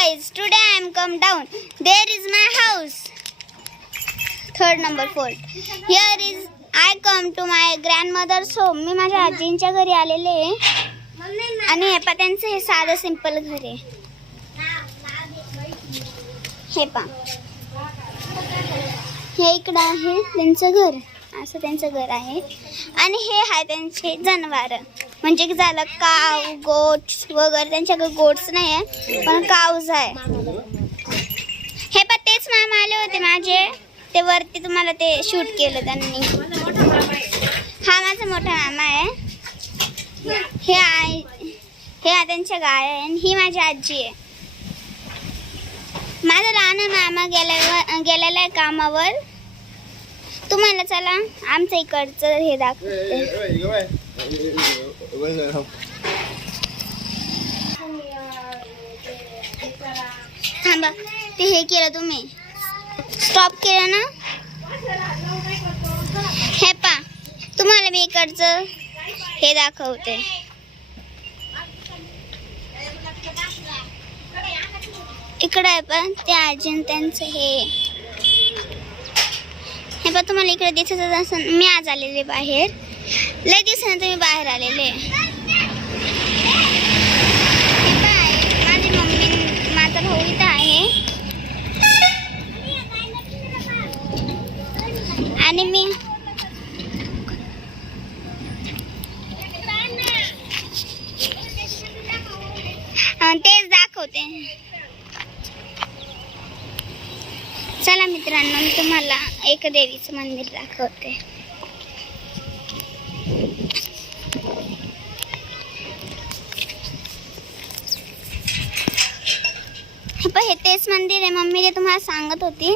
guys, today I am come down. There is my house. Third number 4. Here is I come to my grandmother's home. मी माझ्या आजींच्या घरी आलेले आहे आणि हे पा त्यांचं हे साधं सिंपल घर आहे. हे पा हे इकडं आहे त्यांचं घर, असं त्यांचं घर आहे आणि हे आहे त्यांचे जनावर. म्हणजे की झालं काव गोट्स वगैरे, त्यांच्याकडे गोट्स नाही आहे पण काऊज आहे. हे पण तेच मामा आले होते माझे, ते वरती तुम्हाला ते शूट केलं त्यांनी. हा माझा मोठा मामा आहे. हे आहे त्यांच्या गाय आहे आणि ही माझी आजी आहे. माझा लहान मामा गेलेला आहे कामावर. तुम्हाला चला आमचं इकडचं हे दाखवते. थांबा, ते हे केलं तुम्ही, स्टॉप केलं ना. हे पा तुम्हाला मी इकडचं हे दाखवते. इकडं आहे पण ते आजी त्यांचं हे पण तुम्हाला इकडे दिसत असं. मी आज आलेले बाहेर, लय दिवसानंतर मी बाहेर आलेले. माझी मम्मी माझा भाऊ इथं आहे आणि मी तेच दाखवते. चला मित्रांनो, मी तुम्हाला एक देवीचं मंदिर दाखवते. हे तेच मंदिर आहे. मम्मी ते तुम्हाला सांगत होती.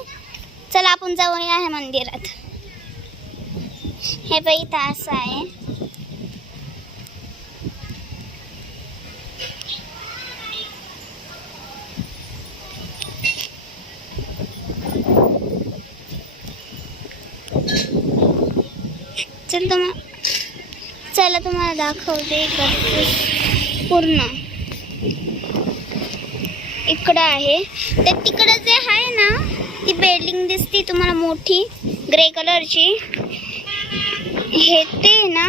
चला आपण जाऊया ह्या मंदिरात. हे पण इथं असं आहे. चला तुम्हाला दाखवते पूर्ण. इकडं आहे ते, तिकडं जे आहे ना ती बिल्डिंग दिसते तुम्हाला मोठी ग्रे कलरची. हे ते ना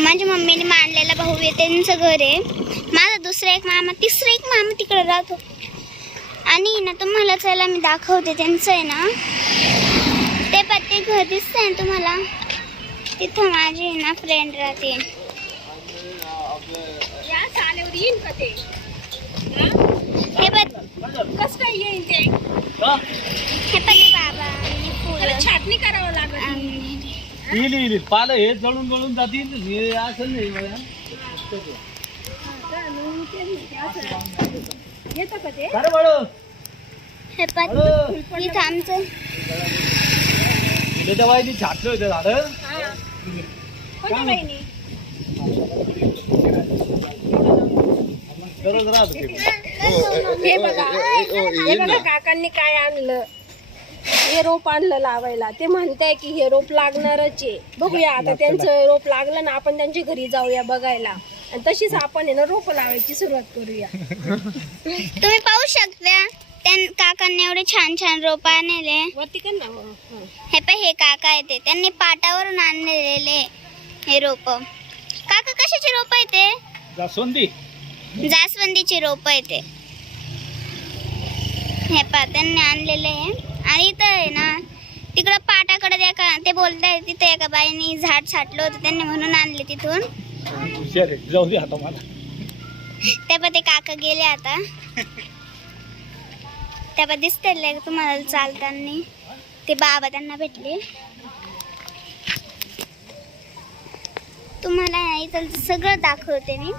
माझ्या मम्मीने मानलेला भाऊ आहे, त्यांचं घर आहे. माझा दुसरा एक मामा, तिसरा एक मामा तिकडे राहतो. आणि ना तुम्हाला चला मी दाखवते त्यांचं आहे ना ते पत्ते घर दिसतंय ना तुम्हाला. तिथं माझी ना फ्रेंड राहते. हे बघ कसं काय येईल ते. हे पण बाबा छाटणी करावं लागेल. पालं हे जळून जळून जातील. हे असं नाही हे पण इथं आमचं छाटलं होतं झालं. हे बघा काकांनी काय आणलं. हे रोप आणलं लावायला. ते म्हणताय की हे रोप लागणारच आहे. बघूया आता त्यांचं रोप लागलं ना, आपण त्यांच्या घरी जाऊया बघायला आणि तशीच आपण आहे ना रोप लावायची सुरुवात करूया. तुम्ही पाहू शकता काकांनी एवढे छान छान रोप आणले. वरती कर ना. हे पण हे काका आहे ते, त्यांनी पाटावरून आणलेले हे रोप. काका कशाचे रोप आहे ते? जास्वंदीचे रोप आहे ते. हे पा त्यांनी आणलेले आहे. आणि इथं आहे ना तिकडं पाटाकडे ते बोलताय तिथे एका बाईने झाड छाटलं होतं त्यांनी म्हणून आणले तिथून. जाऊ दे आता मला. ते पण ते काका गेले आता. त्या पण दिसतंय तुम्हाला चालताना. ते बाबा त्यांना भेटले. तुम्हाला इथं सगळं दाखवते मी.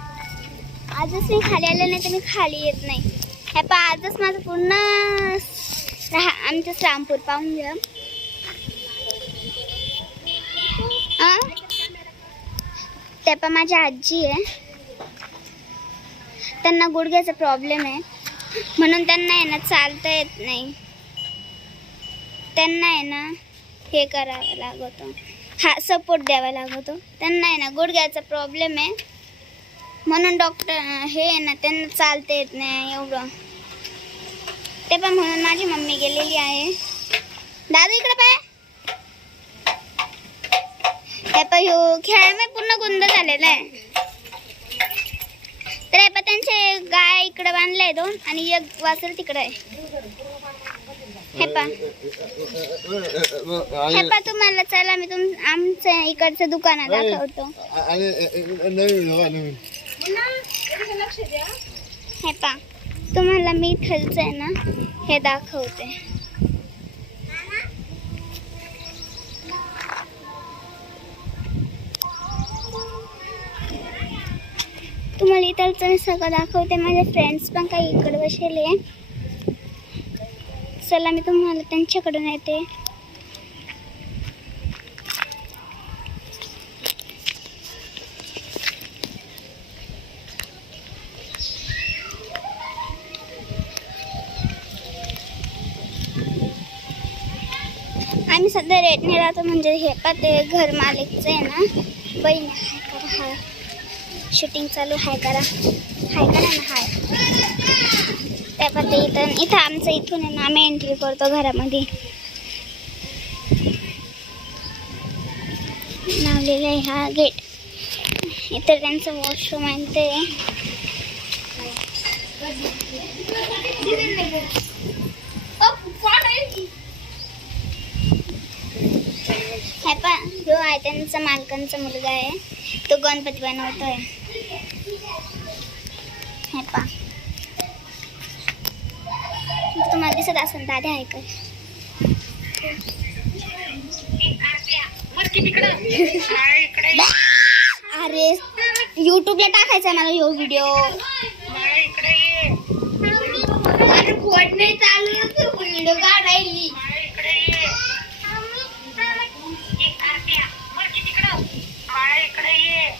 आजच मी खाली आले नाही तर मी खाली येत नाही. हे पा आजच माझं पूर्ण आमचं रामपूर पाहून घ्या. ते पण माझी आजी आहे. त्यांना गुडघ्याचा प्रॉब्लेम आहे म्हणून त्यांना आहे ना चालता येत नाही. त्यांना आहे ना हे करावं लागतं, हा सपोर्ट द्यावा लागतो. त्यांना आहे ना गुडघ्याचा प्रॉब्लेम आहे म्हणून डॉक्टर हे आहे ना त्यांना चालता येत नाही एवढं. ते पण म्हणून माझी मम्मी गेलेली आहे. दादू इकडे पाय. हे पाय खेळायला पूर्ण गुंद झालेला आहे. तर हे पाय त्यांचे गाय इकडे बांधले 2 आणि एक वासर तिकडे आहे. हे पा तुम्हाला चला मी आमचं इकडचं दुकान दाखवतो. हे पा तुम्हाला मी इथलचं आहे ना हे दाखवते. तुम्हाला इथलचं सगळं दाखवते. माझे फ्रेंड्स पण काही इकडे बसले. चला मी तुम्हाला त्यांच्याकडून येते. आम्ही सध्या रेटने राहतो. म्हणजे हे पा ते घर मालिकचं आहे ना. बहीण हाय करा. हाय शूटिंग चालू. हाय करा. हाय करा ना. हाय त्या पण इथं आमचं इथून आहे ना आम्ही एंट्री करतो घरामध्ये. लावलेलं आहे हा गेट. इथं त्यांचं वॉशरूम आहे ते. हे पण जो आहे त्यांचा मालकांचा मुलगा आहे. तो गणपती बनवतोय. हे पा तुम्हाला दिसत असेल. दादा आहे का? अरे यूट्यूबला टाकायचा मला ह्यो व्हिडिओ. नाही चालू व्हिडिओ काढायली.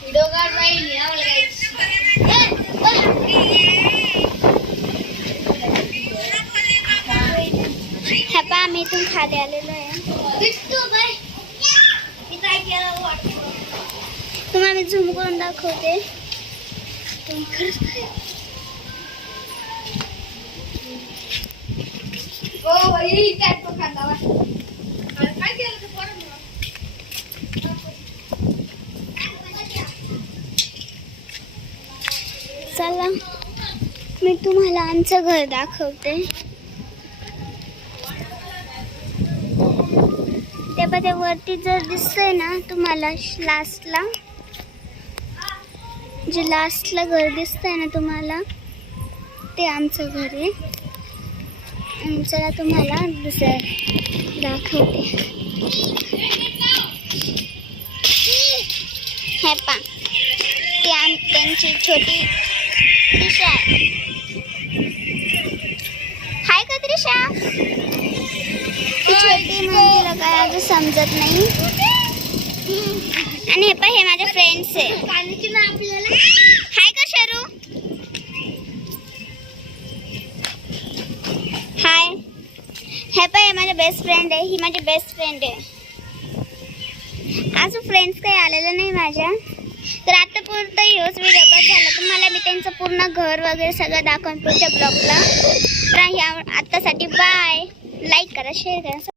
व्हिडिओ काढायली. ह्या पा आम्ही इथून खाली आलेलो आहे. तुम्हाला मी झूम करून दाखवते. चला मी तुम्हाला आमचं घर दाखवते. त्या वरती जर दिसतंय ना तुम्हाला लास्टला जे लास्टला घर दिसतंय ना तुम्हाला ते आमचं घर आहे. चला तुम्हाला दुसरं दाखवते. हे पा ती त्यांची छोटी त्रिशा आहे. हाय का त्रिशा? ती छोटी म्हणजे तिला काय अजून समजत नाही. आणि हे पा हे माझे फ्रेंड्स आहे. हाय का शरू? हाय. हे पा हे माझे बेस्ट फ्रेंड आहे. ही माझी बेस्ट फ्रेंड आहे. अजून फ्रेंड्स काही आलेलं नाही माझ्या. तर आता पुरतं ह्योच व्हिडिओ बस झाला. तुम्हाला मी त्यांचं पूर्ण घर वगैरे सगळं दाखवून पुढच्या ब्लॉगला. तर ह्या आत्तासाठी बाय. लाईक करा, शेअर करा.